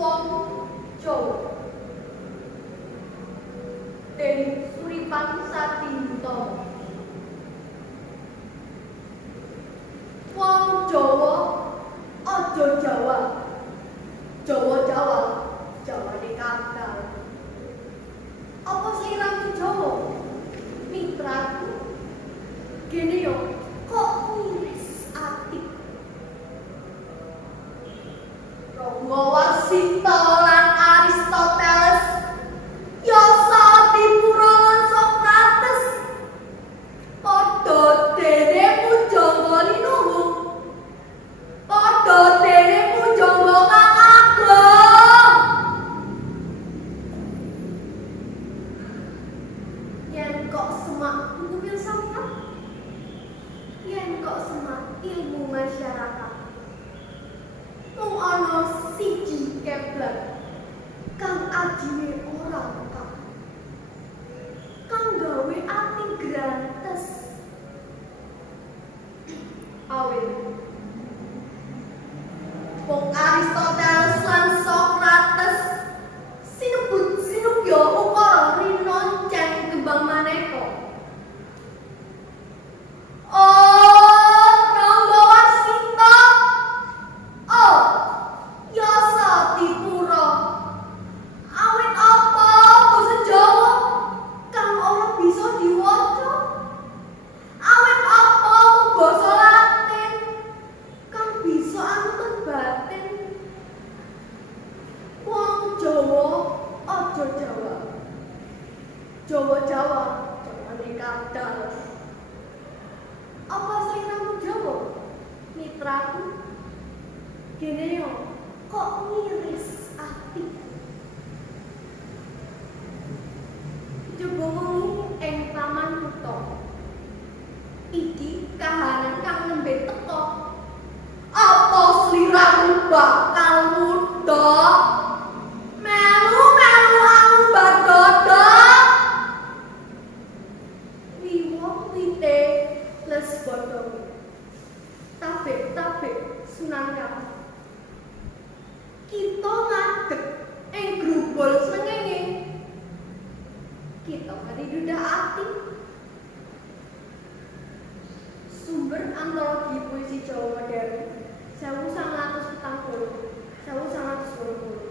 wong Jawa. Dening Suripati Sadinta. Wong Jawa aja Jawa. Jawa-Jawa, Jawane kadal. Apa sliramu Jawa? Mitraku. Gene yo kok miris ati. Rangga Warsita lan Aristoteles, Yasa Dipura lan Sokrates, padha dene pujangga linuhung, padha dene pujangga kang ageng. Yen kok semak buku filsafat, yen kok semak ilmu masyarakat, mung ana siji Kepler kang adine ora peka, kang gawe ati grantes. Awit wong Aristoteles lan Sokrates sinebut ya ukara rinoncen kembang maneka. Oh, Rangga Warsita. Oh, Yasa Dipura. Awit apa basa Jawa kang ora bisa diwaca? Awit apa basa Latin kang bisa anut batin? Wong Jawa aja Jawa. Jawa-Jawa, Jawane kadal. Apa sliramu Jawa? Mitraku. Gene yo kok miris ati. Coba wengi ing taman kutha. Iki kahanan kang nembe teka. Apa sliramu bakal muda? Melu-melu aku badodok. Wiwong wite les bodong. Tabik-tabik Sunan Kali. Kita ngadeg ing grubol srengenge. Kita kari dudah ati. Sumber antologi puisi Jawa modern 1940, 1980.